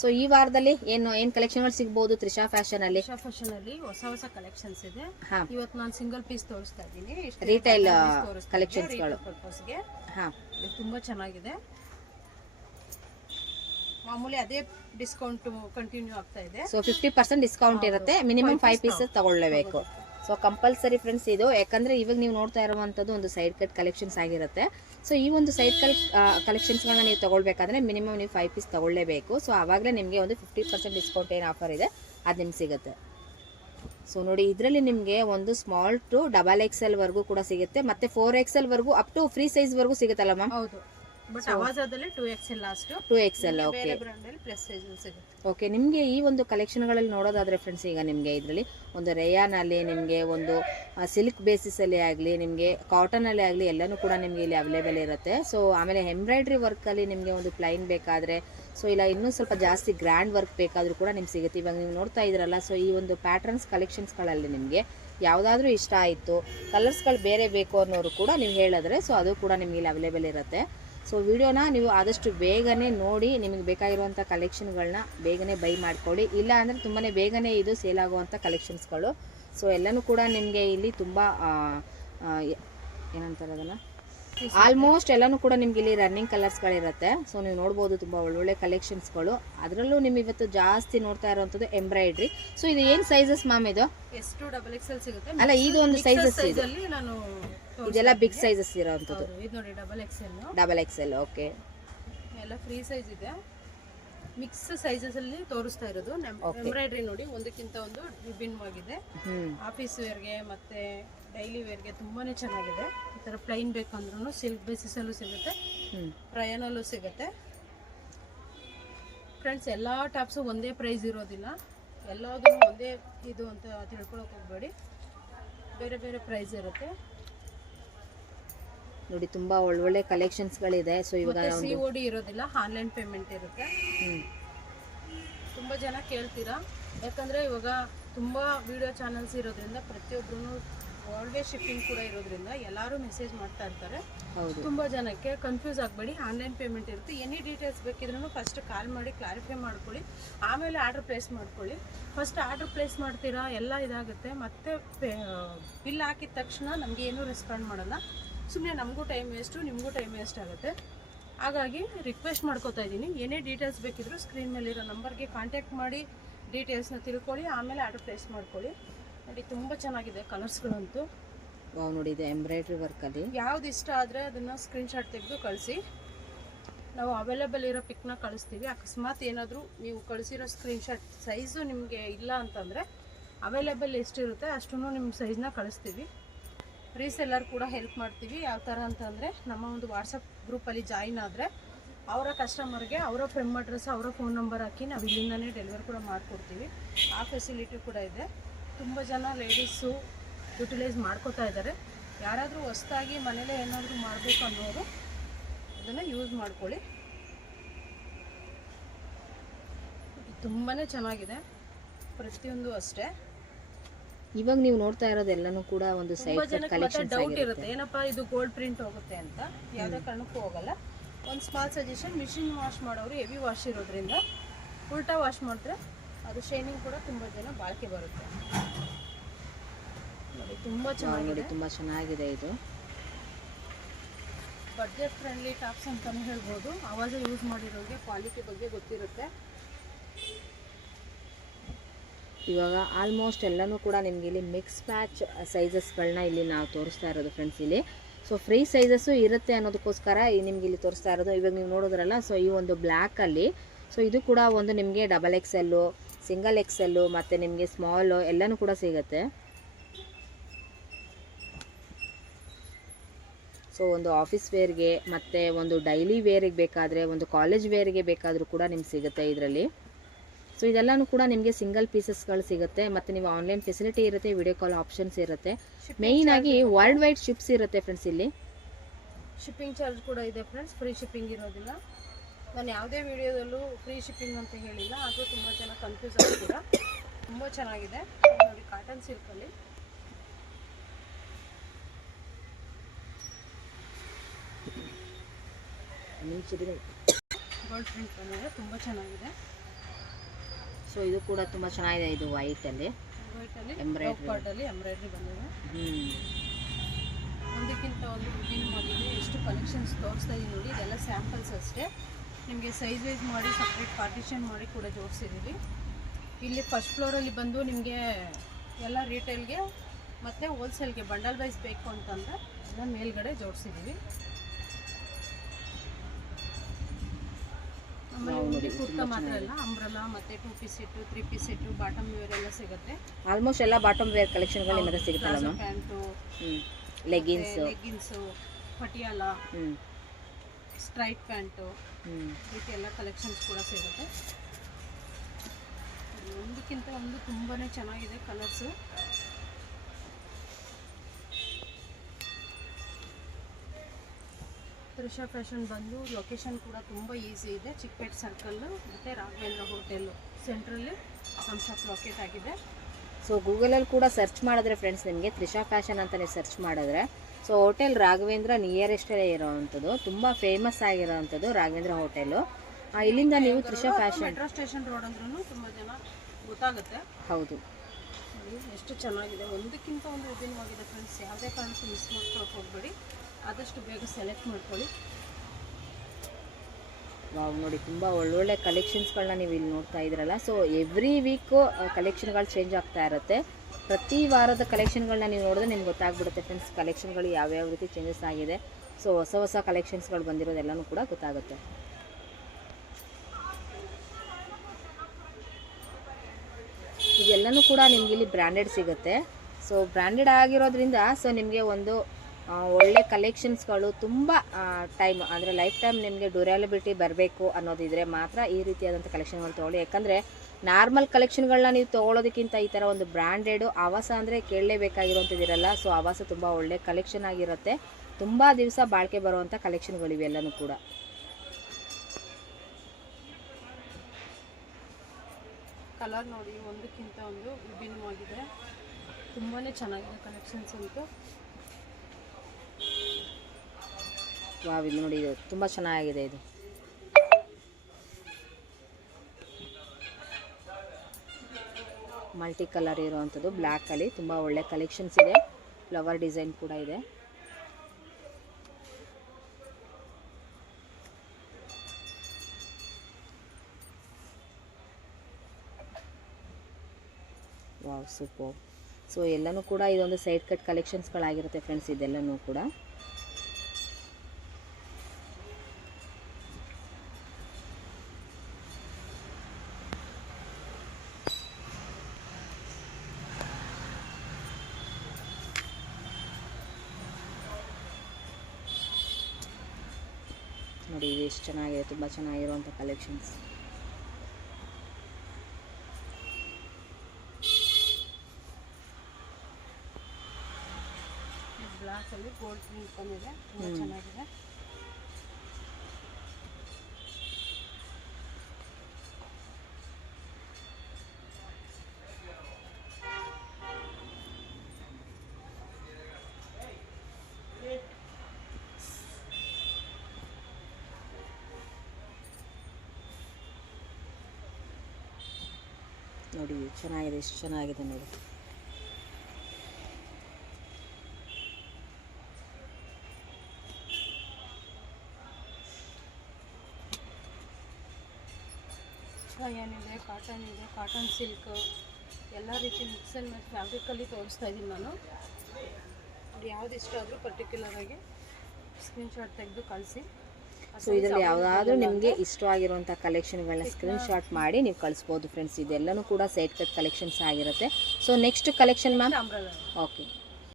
So ಈ ವಾರದಲ್ಲಿ ಏನು ಕಲೆಕ್ಷನ್ಗಳು ಸಿಗಬಹುದು ತ್ರಿಷಾ ಫ್ಯಾಷನ್ ಅಲ್ಲಿ? ಹೊಸ ಕಲೆಕ್ಷನ್ಸ್ ಇದೆ. ಇವತ್ತು ನಾನು ಸಿಂಗಲ್ ಪೀಸ್ ತೋರಿಸ್ತಾ ಇದ್ದೀನಿ. ರಿಟೇಲ್ ಕಲೆಕ್ಷನ್ಸ್ಗಳು ತುಂಬಾ ಚೆನ್ನಾಗಿದೆ. ಮಾಮೂಲಿ ಅದೇ ಡಿಸ್ಕೌಂಟ್ ಕಂಟಿನ್ಯೂ ಆಗ್ತಾ ಇದೆ. ಸೊ 50% ಡಿಸ್ಕೌಂಟ್ ಇರುತ್ತೆ. ಮಿನಿಮಮ್ 5 ಪೀಸಸ್ ತಗೊಳ್ಳೇಬೇಕು. ಸೊ ಕಂಪಲ್ಸರಿ ಫ್ರೆಂಡ್ಸ್ ಇದು, ಯಾಕಂದ್ರೆ ಇವಾಗ ನೀವು ನೋಡ್ತಾ ಇರುವಂತದ್ದು ಒಂದು ಸೈಡ್ ಕಟ್ ಕಲೆಕ್ಷನ್ಸ್ ಆಗಿರುತ್ತೆ. ಸೊ ಈ ಒಂದು ಸೈಡ್ ಕಲೆಕ್ಷನ್ಸ್ಗಳನ್ನ ನೀವು ತಗೊಳ್ಬೇಕಾದ್ರೆ ಮಿನಿಮಮ್ ನೀವು 5 ಪೀಸ್ ತಗೊಳ್ಳೇಬೇಕು. ಸೊ ಆವಾಗಲೇ ನಿಮಗೆ ಒಂದು 50% ಡಿಸ್ಕೌಂಟ್ ಏನು ಆಫರ್ ಇದೆ ಅದು ನಿಮ್ಗೆ ಸಿಗುತ್ತೆ. ಸೊ ನೋಡಿ, ಇದರಲ್ಲಿ ನಿಮಗೆ ಒಂದು ಸ್ಮಾಲ್ ಟು XXL ವರೆಗೂ ಕೂಡ ಸಿಗುತ್ತೆ, ಮತ್ತೆ 4XL ವರೆಗೂ ಅಪ್ ಟು ಫ್ರೀ ಸೈಜ್ ವರೆಗೂ ಸಿಗುತ್ತಲ್ಲ ಮ್ಯಾಮ್? ಹೌದು, ಬಟ್ ಅವಾಜಾದಲ್ಲಿ 2XL ಲಾಸ್ಟ್. 2XL okay. ಬೇರೆ ಬ್ರಾಂಡ್ ಅಲ್ಲಿ ಪ್ಲಸ್ ಸೈಜ್ ಸಿಗುತ್ತೆ. ಓಕೆ, ನಿಮಗೆ ಈ ಒಂದು ಕಲೆಕ್ಷನ್ಗಳಲ್ಲಿ ನೋಡೋದಾದ್ರೆ ಫ್ರೆಂಡ್ಸ್, ಈಗ ನಿಮಗೆ ಇದರಲ್ಲಿ ಒಂದು ರೇಯಾನಲ್ಲಿ ನಿಮಗೆ ಒಂದು ಸಿಲ್ಕ್ ಬೇಸಿಸಲ್ಲಿ ಆಗಲಿ, ನಿಮಗೆ ಕಾಟನಲ್ಲಿ ಆಗಲಿ ಎಲ್ಲನೂ ಕೂಡ ನಿಮಗೆ ಇಲ್ಲಿ ಅವೈಲೇಬಲ್ ಇರುತ್ತೆ. ಸೊ ಆಮೇಲೆ ಎಂಬ್ರಾಯ್ಡ್ರಿ ವರ್ಕಲ್ಲಿ ನಿಮಗೆ ಒಂದು ಪ್ಲೈನ್ ಬೇಕಾದರೆ, ಸೊ ಇಲ್ಲ ಇನ್ನೂ ಸ್ವಲ್ಪ ಜಾಸ್ತಿ ಗ್ರ್ಯಾಂಡ್ ವರ್ಕ್ ಬೇಕಾದರೂ ಕೂಡ ನಿಮ್ಗೆ ಸಿಗುತ್ತೆ. ಇವಾಗ ನೀವು ನೋಡ್ತಾ ಇದ್ರಲ್ಲ, ಸೊ ಈ ಒಂದು ಪ್ಯಾಟರ್ನ್ಸ್ ಕಲೆಕ್ಷನ್ಸ್ಗಳಲ್ಲಿ ನಿಮಗೆ ಯಾವುದಾದ್ರೂ ಇಷ್ಟ ಆಯಿತು, ಕಲರ್ಸ್ಗಳು ಬೇರೆ ಬೇಕು ಅನ್ನೋರು ಕೂಡ ನೀವು ಹೇಳಿದ್ರೆ ಸೊ ಅದು ಕೂಡ ನಿಮಗೆ ಇಲ್ಲಿ ಅವೈಲೇಬಲ್ ಇರುತ್ತೆ. ಸೊ ವಿಡಿಯೋನ ನೀವು ಆದಷ್ಟು ಬೇಗನೆ ನೋಡಿ, ನಿಮಗೆ ಬೇಕಾಗಿರುವಂಥ ಕಲೆಕ್ಷನ್ಗಳನ್ನ ಬೇಗನೆ ಬೈ ಮಾಡ್ಕೊಳ್ಳಿ. ಇಲ್ಲ ಅಂದರೆ ತುಂಬಾ ಬೇಗನೆ ಇದು ಸೇಲ್ ಆಗುವಂಥ ಕಲೆಕ್ಷನ್ಸ್ಗಳು. ಸೊ ಎಲ್ಲನೂ ಕೂಡ ನಿಮಗೆ ಇಲ್ಲಿ ತುಂಬ ಏನಂತಾರೆ ಅದನ್ನು, ಆಲ್ಮೋಸ್ಟ್ ಎಲ್ಲನೂ ಕೂಡ ನಿಮ್ಗೆ ಇಲ್ಲಿ ರನ್ನಿಂಗ್ ಕಲರ್ಸ್ಗಳಿರುತ್ತೆ. ಸೊ ನೀವು ನೋಡ್ಬೋದು ತುಂಬ ಒಳ್ಳೊಳ್ಳೆ ಕಲೆಕ್ಷನ್ಸ್ಗಳು. ಅದರಲ್ಲೂ ನಿಮ್ಗೆ ಇವತ್ತು ಜಾಸ್ತಿ ನೋಡ್ತಾ ಇರುವಂಥದ್ದು ಎಂಬ್ರಾಯ್ಡ್ರಿ. ಸೊ ಇದು ಏನು ಸೈಜಸ್ ಮ್ಯಾಮ್? ಇದು XXL ಸಿಗುತ್ತೆ. ಅಲ್ಲ, ಇದು ಒಂದು ಸೈಜಸ್ ಇದೆ. ನಾನು ಇದೆಲ್ಲ ಬಿಗ್ ಸೈಜಸ್ ಇರೋವಂಥದ್ದು. ಇದು ನೋಡಿ XXL ಓಕೆ. ಎಲ್ಲ ಫ್ರೀ ಸೈಜ್ ಇದೆ. ಮಿಕ್ಸ್ ಸೈಜಸ್ ಅಲ್ಲಿ ತೋರಿಸ್ತಾ ಇರೋದು. ಎಂಬ್ರಾಯ್ಡ್ರಿ ನೋಡಿ ಒಂದಕ್ಕಿಂತ ಒಂದು ವಿಭಿನ್ನವಾಗಿದೆ. ಆಫೀಸ್ ವೇರ್ಗೆ ಮತ್ತೆ ಡೈಲಿ ವೇರ್ಗೆ ತುಂಬಾನೇ ಚೆನ್ನಾಗಿದೆ. ಈ ತರ ಪ್ಲೈನ್ ಬೇಕಂದ್ರೂ ಸಿಲ್ಕ್ ಬೇಸಿಸ್ ಅಲ್ಲೂ ಸಿಗುತ್ತೆ, ರಯಾನಲ್ಲೂ ಸಿಗುತ್ತೆ. ಫ್ರೆಂಡ್ಸ್, ಎಲ್ಲಾ ಟಾಪ್ಸು ಒಂದೇ ಪ್ರೈಸ್ ಇರೋದಿಲ್ಲ, ಎಲ್ಲದೂ ಒಂದೇ ಇದು ಅಂತ ತಿಳ್ಕೊಳಕ್ ಹೋಗ್ಬೇಡಿ, ಬೇರೆ ಬೇರೆ ಪ್ರೈಸ್ ಇರುತ್ತೆ. ನೋಡಿ, ತುಂಬಾ ಒಳ್ಳೊಳ್ಳೆ ಕಲೆಕ್ಷನ್ಸ್ಗಳಿದೆ. ಸೊ ಇವಾಗ COD ಇರೋದಿಲ್ಲ, ಆನ್ಲೈನ್ ಪೇಮೆಂಟ್ ಇರುತ್ತೆ. ತುಂಬಾ ಜನ ಕೇಳ್ತೀರಾ, ಯಾಕಂದ್ರೆ ಇವಾಗ ತುಂಬಾ ವಿಡಿಯೋ ಚಾನಲ್ಸ್ ಇರೋದ್ರಿಂದ ಪ್ರತಿಯೊಬ್ಬರು ಆಲ್ವೇಸ್ ಶಿಪ್ಪಿಂಗ್ ಕೂಡ ಇರೋದ್ರಿಂದ ಎಲ್ಲರೂ ಮೆಸೇಜ್ ಮಾಡ್ತಾ ಇರ್ತಾರೆ. ತುಂಬಾ ಜನಕ್ಕೆ ಕನ್ಫ್ಯೂಸ್ ಆಗಬೇಡಿ, ಆನ್ಲೈನ್ ಪೇಮೆಂಟ್ ಇರುತ್ತೆ. ಎನಿ ಡೀಟೇಲ್ಸ್ ಬೇಕಿದ್ರೂ ಫಸ್ಟ್ ಕಾಲ್ ಮಾಡಿ ಕ್ಲಾರಿಫೈ ಮಾಡ್ಕೊಳ್ಳಿ, ಆಮೇಲೆ ಆರ್ಡರ್ ಪ್ಲೇಸ್ ಮಾಡ್ಕೊಳ್ಳಿ. ಫಸ್ಟ್ ಆರ್ಡರ್ ಪ್ಲೇಸ್ ಮಾಡ್ತೀರಾ, ಎಲ್ಲ ಇದಾಗುತ್ತೆ, ಮತ್ತೆ ಬಿಲ್ ಹಾಕಿದ ತಕ್ಷಣ ನಮಗೆ ಏನೂ ರೆಸ್ಪಾಂಡ್ ಮಾಡಲ್ಲ. ಸುಮ್ಮನೆ ನಮಗೂ ಟೈಮ್ ವೇಸ್ಟು, ನಿಮಗೂ ಟೈಮ್ ವೇಸ್ಟ್ ಆಗುತ್ತೆ. ಹಾಗಾಗಿ ರಿಕ್ವೆಸ್ಟ್ ಮಾಡ್ಕೋತಾ ಇದ್ದೀನಿ, ಏನೇ ಡೀಟೇಲ್ಸ್ ಬೇಕಿದ್ರು ಸ್ಕ್ರೀನ್ ಮೇಲಿರೋ ನಂಬರ್ಗೆ ಕಾಂಟ್ಯಾಕ್ಟ್ ಮಾಡಿ ಡೀಟೇಲ್ಸ್ನ ತಿಳ್ಕೊಳ್ಳಿ, ಆಮೇಲೆ ಆರ್ಡರ್ ಪ್ಲೇಸ್ ಮಾಡ್ಕೊಳ್ಳಿ. ನೋಡಿ, ತುಂಬ ಚೆನ್ನಾಗಿದೆ ಕಲರ್ಸ್ಗಳಂತೂ. ನೋಡಿ, ಇದೆ ಎಂಬ್ರಾಯ್ಡ್ರಿ ವರ್ಕಲ್ಲಿ. ಯಾವ್ದು ಇಷ್ಟ ಆದರೆ ಅದನ್ನು ಸ್ಕ್ರೀನ್ಶಾಟ್ ತೆಗೆದು ಕಳಿಸಿ, ನಾವು ಅವೈಲೇಬಲ್ ಇರೋ ಪಿಕ್ನ ಕಳಿಸ್ತೀವಿ. ಅಕಸ್ಮಾತ್ ಏನಾದರೂ ನೀವು ಕಳಿಸಿರೋ ಸ್ಕ್ರೀನ್ಶಾಟ್ ಸೈಜು ನಿಮಗೆ ಇಲ್ಲ ಅಂತಂದರೆ ಅವೈಲೇಬಲ್ ಎಷ್ಟಿರುತ್ತೆ ಅಷ್ಟೂ ನಿಮ್ಮ ಸೈಜ್ನ ಕಳಿಸ್ತೀವಿ. ರೀಸೆಲ್ಲರ್ ಕೂಡ ಹೆಲ್ಪ್ ಮಾಡ್ತೀವಿ. ಯಾವ ಥರ ಅಂತಂದರೆ, ನಮ್ಮ ಒಂದು ವಾಟ್ಸಪ್ ಗ್ರೂಪಲ್ಲಿ ಜಾಯಿನ್ ಆದರೆ ಅವರ ಕಸ್ಟಮರ್ಗೆ ಅವರ ಫ್ರೆಮ್ ಅಡ್ರೆಸ್, ಅವರ ಫೋನ್ ನಂಬರ್ ಹಾಕಿ ನಾವು ಇಲ್ಲಿಂದನೇ ಡೆಲಿವರ್ ಕೂಡ ಮಾಡಿಕೊಡ್ತೀವಿ. ಆ ಫೆಸಿಲಿಟಿ ಕೂಡ ಇದೆ. ತುಂಬ ಜನ ಲೇಡೀಸು ಯುಟಿಲೈಸ್ ಮಾಡ್ಕೋತಾ ಇದ್ದಾರೆ. ಯಾರಾದರೂ ಹೊಸ್ದಾಗಿ ಮನೇಲೇ ಏನಾದರೂ ಮಾಡಬೇಕು ಅನ್ನೋರು ಅದನ್ನು ಯೂಸ್ ಮಾಡ್ಕೊಳ್ಳಿ. ತುಂಬಾ ಚೆನ್ನಾಗಿದೆ, ಪ್ರತಿಯೊಂದು ಅಷ್ಟೇ. ಇವಾಗ ನೀವು ನೋಡ್ತಾ ಇರೋದೆಲ್ಲನೂ ಕೂಡ ಒಂದು ಸೈಡ್ ಕಲೆಕ್ಷನ್ಸ್ ಡೌಟ್ ಇರುತ್ತೆ, ಏನಪ್ಪ ಇದು ಗೋಲ್ಡ್ ಪ್ರಿಂಟ್ ಹೋಗುತ್ತೆ ಅಂತ. ಯಾವುದೇ ಕಾರಣಕ್ಕೂ ಹೋಗಲ್ಲ. ಒಂದು ಸ್ಮಾಲ್ ಸಜೆಷನ್, ಮಿಷಿನ್ ವಾಶ್ ಮಾಡೋರು ಹೆವಿ ವಾಶ್ ಇರೋದ್ರಿಂದ ಉಲ್ಟಾ ವಾಶ್ ಮಾಡಿದ್ರೆ ಅದು ಶೈನಿಂಗ್ ಕೂಡ ತುಂಬ ಜನ ಬಾಳಿಕೆ ಬರುತ್ತೆ. ನೋಡಿ, ತುಂಬ ಚೆನ್ನಾಗಿದೆ, ತುಂಬ ಚೆನ್ನಾಗಿದೆ. ಇದು ಬಡ್ಜೆಟ್ ಫ್ರೆಂಡ್ಲಿ ಟಾಪ್ಸ್ ಅಂತಲೂ ಹೇಳ್ಬೋದು. ಆವಾಜ ಯೂಸ್ ಮಾಡಿರೋರಿಗೆ ಕ್ವಾಲಿಟಿ ಬಗ್ಗೆ ಗೊತ್ತಿರುತ್ತೆ. ಇವಾಗ ಆಲ್ಮೋಸ್ಟ್ ಎಲ್ಲನೂ ಕೂಡ ನಿಮಗೆ ಇಲ್ಲಿ ಮಿಕ್ಸ್ ಮ್ಯಾಚ್ ಸೈಜಸ್ಗಳನ್ನ ಇಲ್ಲಿ ನಾವು ತೋರಿಸ್ತಾ ಇರೋದು ಫ್ರೆಂಡ್ಸ್ ಇಲ್ಲಿ. ಸೊ ಫ್ರೀ ಸೈಜಸ್ಸು ಇರುತ್ತೆ ಅನ್ನೋದಕ್ಕೋಸ್ಕರ ನಿಮ್ಗೆ ಇಲ್ಲಿ ತೋರಿಸ್ತಾ ಇರೋದು. ಇವಾಗ ನೀವು ನೋಡಿದ್ರಲ್ಲ, ಸೊ ಈ ಒಂದು ಬ್ಲ್ಯಾಕಲ್ಲಿ, ಸೊ ಇದು ಕೂಡ ಒಂದು ನಿಮಗೆ XXL, ಸಿಂಗಲ್ XL ಮತ್ತು ನಿಮಗೆ ಸ್ಮಾಲು ಎಲ್ಲನೂ ಕೂಡ ಸಿಗುತ್ತೆ. ಸೊ ಒಂದು ಆಫೀಸ್ ವೇರ್ಗೆ ಮತ್ತು ಒಂದು ಡೈಲಿ ವೇರಿಗೆ ಬೇಕಾದರೆ, ಒಂದು ಕಾಲೇಜ್ ವೇರಿಗೆ ಬೇಕಾದರೂ ಕೂಡ ನಿಮ್ಗೆ ಸಿಗುತ್ತೆ ಇದರಲ್ಲಿ. ಸೊ ಇದೆಲ್ಲನೂ ಕೂಡ ನಿಮಗೆ ಸಿಂಗಲ್ ಪೀಸಸ್ಗಳು ಸಿಗುತ್ತೆ, ಮತ್ತು ನೀವು ಆನ್ಲೈನ್ ಫೆಸಿಲಿಟಿ ಇರುತ್ತೆ, ವಿಡಿಯೋ ಕಾಲ್ ಆಪ್ಷನ್ಸ್ ಇರುತ್ತೆ. ಮೇಯ್ನ್ ಆಗಿ ವರ್ಲ್ಡ್ ವೈಡ್ ಶಿಪ್ಸ್ ಇರುತ್ತೆ ಫ್ರೆಂಡ್ಸ್. ಇಲ್ಲಿ ಶಿಪ್ಪಿಂಗ್ ಚಾರ್ಜ್ ಕೂಡ ಇದೆ ಫ್ರೆಂಡ್ಸ್, ಫ್ರೀ ಶಿಪ್ಪಿಂಗ್ ಇರೋದಿಲ್ಲ. ನಾನು ಯಾವುದೇ ವಿಡಿಯೋದಲ್ಲೂ ಫ್ರೀ ಶಿಪ್ಪಿಂಗ್ ಅಂತ ಹೇಳಿಲ್ಲ, ಅದು ತುಂಬ ಜನ ಕನ್ಫ್ಯೂಸ್ ಆಗ್ತೀರಾ. ತುಂಬ ಚೆನ್ನಾಗಿದೆ ನೋಡಿ, ಕಾಟನ್ ಸಿಲ್ಕಲ್ಲಿ ಗೋಲ್ಡ್ ಪ್ರಿಂಟ್ ಬಂದಿದೆ, ತುಂಬ ಚೆನ್ನಾಗಿದೆ. ಸೊ ಇದು ಕೂಡ ತುಂಬ ಚೆನ್ನಾಗಿದೆ, ಇದು ವೈಟಲ್ಲಿ ವೈಟಲ್ಲಿ ಎಂಬ್ರಾಯ್ಡ್ರಿ. ಪಾರ್ಟಲ್ಲಿ ಎಂಬ್ರಾಯ್ಡ್ರಿ ಬಂದಿದೆ. ಹ್ಞೂ ಒಂದಕ್ಕಿಂತ ಒಂದು ವಿಭಿನ್ನ ಆಗಿದೆ. ಎಷ್ಟು ಕಲೆಕ್ಷನ್ಸ್ ತೋರಿಸ್ತಾ ಇದೀನಿ ನೋಡಿ, ಇದೆಲ್ಲ ಸ್ಯಾಂಪಲ್ಸ್ ಅಷ್ಟೇ. ನಿಮಗೆ ಸೈಜ್ ವೈಸ್ ಮಾಡಿ ಸಪ್ರೇಟ್ ಪಾರ್ಟಿಷನ್ ಮಾಡಿ ಕೂಡ ಜೋಡಿಸಿದ್ದೀವಿ. ಇಲ್ಲಿ ಫಸ್ಟ್ ಫ್ಲೋರಲ್ಲಿ ಬಂದು ನಿಮಗೆ ಎಲ್ಲ ರಿಟೇಲ್ಗೆ ಮತ್ತು ಹೋಲ್ಸೇಲ್ಗೆ ಬಂಡಲ್ ವೈಸ್ ಬೇಕು ಅಂತಂದರೆ ಎಲ್ಲ ಮೇಲ್ಗಡೆ ಜೋಡಿಸಿದ್ದೀವಿ. ಆಮೇಲೆ ಉಂಡಿ ಕುರ್ತಾ ಮಾತ್ರ ಅಲ್ಲ, ಅಂಬ್ರಲಾ ಮತ್ತು 2 piece set, 3 piece set, bottom wear ಎಲ್ಲ ಸಿಗುತ್ತೆ. ಆಲ್ಮೋಸ್ಟ್ ಎಲ್ಲ ಬಾಟಮ್ ವೇರ್ ಕಲೆಕ್ಷನ್ಗಳು ನಿಮ್ಮ ಹತ್ರ ಸಿಗುತ್ತಲ್ಲ ma'am? Pant, leggings, Patiala, straight pant, ರೀತಿ ಎಲ್ಲ ಕಲೆಕ್ಷನ್ಸ್ ಕೂಡ ಸಿಗುತ್ತೆ. ಒಂದಕ್ಕಿಂತ ಒಂದು ತುಂಬಾ ಚೆನ್ನಾಗಿದೆ ಕಲರ್ಸು. ತ್ರಿಷಾ ಫ್ಯಾಷನ್ ಬಂದು ಲೊಕೇಶನ್ ಕೂಡ ತುಂಬ ಈಸಿ ಇದೆ. ಚಿಕ್ಕಪೇಟೆ ಸರ್ಕಲ್ಲು ಮತ್ತು ರಾಘವೇಂದ್ರ ಹೋಟೆಲ್ಲು ಸೆಂಟ್ರಲ್ಲಿ ನಮ್ಮ ಶಾಪ್ ಲೊಕೇಟ್ ಆಗಿದೆ. ಸೊ ಗೂಗಲಲ್ಲಿ ಕೂಡ ಸರ್ಚ್ ಮಾಡಿದ್ರೆ ಫ್ರೆಂಡ್ಸ್ ನಿಮಗೆ ತ್ರಿಷಾ ಫ್ಯಾಷನ್ ಅಂತ ನೀವು ಸರ್ಚ್ ಮಾಡಿದ್ರೆ ಸೊ ಹೋಟೆಲ್ ರಾಘವೇಂದ್ರ ನಿಯರೆಸ್ಟೇ ಇರೋವಂಥದ್ದು, ತುಂಬ ಫೇಮಸ್ ಆಗಿರೋವಂಥದ್ದು ರಾಘವೇಂದ್ರ ಹೋಟೆಲು. ಇಲ್ಲಿಂದ ನೀವು Trisha fashion metro station road ಅಂದ್ರೂ ತುಂಬ ಜನ ಗೊತ್ತಾಗುತ್ತೆ. ಹೌದು, ನೋಡಿ ಎಷ್ಟು ಚೆನ್ನಾಗಿದೆ, ಒಂದಕ್ಕಿಂತ ಒಂದು ವಿಭಿನ್ನವಾಗಿದೆ ಫ್ರೆಂಡ್ಸ್. ಯಾವುದೇ ಕಾರಣಕ್ಕೂ ಮಿಸ್ ಮಾಡ್ಕೊಳಕ್ಕೆ ಹೋಗಬೇಡಿ, ಆದಷ್ಟು ಬೇಗ ಸೆಲೆಕ್ಟ್ ಮಾಡ್ಕೊಳ್ಳಿ. ವಾವ್ ನೋಡಿ, ತುಂಬ ಒಳ್ಳೊಳ್ಳೆ ಕಲೆಕ್ಷನ್ಸ್ಗಳನ್ನ ನೀವು ಇಲ್ಲಿ ನೋಡ್ತಾ ಇದ್ದೀರಲ್ಲ. ಸೊ ಎವ್ರಿ ವೀಕು ಕಲೆಕ್ಷನ್ಗಳು ಚೇಂಜ್ ಆಗ್ತಾ ಇರುತ್ತೆ. ಪ್ರತಿ ವಾರದ ಕಲೆಕ್ಷನ್ಗಳನ್ನ ನೀವು ನೋಡಿದ್ರೆ ನಿಮ್ಗೆ ಗೊತ್ತಾಗ್ಬಿಡುತ್ತೆ ಫ್ರೆಂಡ್ಸ್, ಕಲೆಕ್ಷನ್ಗಳು ಯಾವ್ಯಾವ ರೀತಿ ಚೇಂಜಸ್ ಆಗಿದೆ. ಸೊ ಹೊಸ ಹೊಸ ಕಲೆಕ್ಷನ್ಸ್ಗಳು ಬಂದಿರೋದೆಲ್ಲನೂ ಕೂಡ ಗೊತ್ತಾಗುತ್ತೆ. ಇದೆಲ್ಲನೂ ಕೂಡ ನಿಮ್ಗೆ ಇಲ್ಲಿ ಬ್ರ್ಯಾಂಡೆಡ್ ಸಿಗುತ್ತೆ. ಸೊ ಬ್ರ್ಯಾಂಡೆಡ್ ಆಗಿರೋದ್ರಿಂದ ಸೊ ನಿಮಗೆ ಒಂದು ಒಳ್ಳೆ ಕಲೆಕ್ಷನ್ಸ್ಗಳು ತುಂಬ ಟೈಮ್ ಅಂದರೆ ಲೈಫ್ ಟೈಮ್ ನಿಮಗೆ ಡ್ಯೂರಬಿಲಿಟಿ ಬರಬೇಕು ಅನ್ನೋದಿದ್ರೆ ಮಾತ್ರ ಈ ರೀತಿಯಾದಂಥ ಕಲೆಕ್ಷನ್ಗಳು ತೊಗೊಳ್ಳಿ. ಯಾಕಂದರೆ ನಾರ್ಮಲ್ ಕಲೆಕ್ಷನ್ಗಳನ್ನ ನೀವು ತೊಗೊಳೋದಕ್ಕಿಂತ ಈ ಥರ ಒಂದು ಬ್ರ್ಯಾಂಡೆಡು ಆವಾಸ ಅಂದರೆ ಕೇಳಲೇಬೇಕಾಗಿರೋಂಥದ್ದಿರಲ್ಲ. ಸೊ ಆವಾಸ ತುಂಬ ಒಳ್ಳೆ ಕಲೆಕ್ಷನ್ ಆಗಿರುತ್ತೆ, ತುಂಬ ದಿವಸ ಬಾಳಿಕೆ ಬರುವಂಥ ಕಲೆಕ್ಷನ್ಗಳಿವೆಲ್ಲನೂ ಕೂಡ. ಕಲರ್ ನೋಡಿ, ಒಂದಕ್ಕಿಂತ ಒಂದು ವಿಭಿನ್ನವಾಗಿದೆ, ತುಂಬಾ ಚೆನ್ನಾಗಿದೆ ಕಲೆಕ್ಷನ್ಸ್ ಅಂತೂ. ವಾವ್, ಇದು ನೋಡಿ, ಇದು ತುಂಬ ಚೆನ್ನಾಗಿದೆ. ಇದು ಮಲ್ಟಿ ಕಲರ್ ಇರುವಂಥದ್ದು, ಬ್ಲ್ಯಾಕಲ್ಲಿ ತುಂಬ ಒಳ್ಳೆ ಕಲೆಕ್ಷನ್ಸ್ ಇದೆ. ಫ್ಲವರ್ ಡಿಸೈನ್ ಕೂಡ ಇದೆ. Wow, super. ಸೊ ಎಲ್ಲನೂ ಕೂಡ ಇದೊಂದು ಸೈಡ್ ಕಟ್ ಕಲೆಕ್ಷನ್ಸ್ಗಳಾಗಿರುತ್ತೆ ಫ್ರೆಂಡ್ಸ್, ಇದೆಲ್ಲನೂ ಕೂಡ. ನೋಡಿ, ಇದು ಎಷ್ಟು ಚೆನ್ನಾಗಿದೆ, ತುಂಬ ಚೆನ್ನಾಗಿರುವಂಥ ಕಲೆಕ್ಷನ್ಸ್. ಬ್ಲ್ಯಾಕಲ್ಲಿ ಗೋಲ್ಡ್ ಪ್ರಿಂಟ್ ಬಂದಿದೆ, ತುಂಬ ಚೆನ್ನಾಗಿದೆ. ನೋಡಿ, ಚೆನ್ನಾಗಿದೆ, ಎಷ್ಟು ಚೆನ್ನಾಗಿದೆ ನೋಡಿ. ಏನಿದೆ, ಕಾಟನ್ ಇದೆ, ಕಾಟನ್ ಸಿಲ್ಕ್, ಎಲ್ಲ ರೀತಿ ಮಿಕ್ಸ್ ಆ್ಯಂಡ್ ಮ್ಯಾಚ್ ಫ್ಯಾಬ್ರಿಕಲ್ಲಿ ತೋರಿಸ್ತಾ ಇದ್ದೀನಿ ನಾನು. ಯಾವ್ದು ಇಷ್ಟ ಆದರೂ ಪರ್ಟಿಕ್ಯುಲರಾಗಿ ಸ್ಕ್ರೀನ್ಶಾಟ್ ತೆಗೆದು ಕಳಿಸಿ. ಸೊ ಇದರಲ್ಲಿ ಯಾವುದಾದ್ರೂ ನಿಮಗೆ ಇಷ್ಟವಾಗಿರುವಂಥ ಕಲೆಕ್ಷನ್ಗಳನ್ನ ಸ್ಕ್ರೀನ್ಶಾಟ್ ಮಾಡಿ ನೀವು ಕಳಿಸ್ಬೋದು ಫ್ರೆಂಡ್ಸ್. ಇದೆಲ್ಲನೂ ಕೂಡ ಸೈಡ್ ಕಟ್ ಕಲೆಕ್ಷನ್ಸ್ ಆಗಿರುತ್ತೆ. So next collection ma'am. Umbrella. Okay.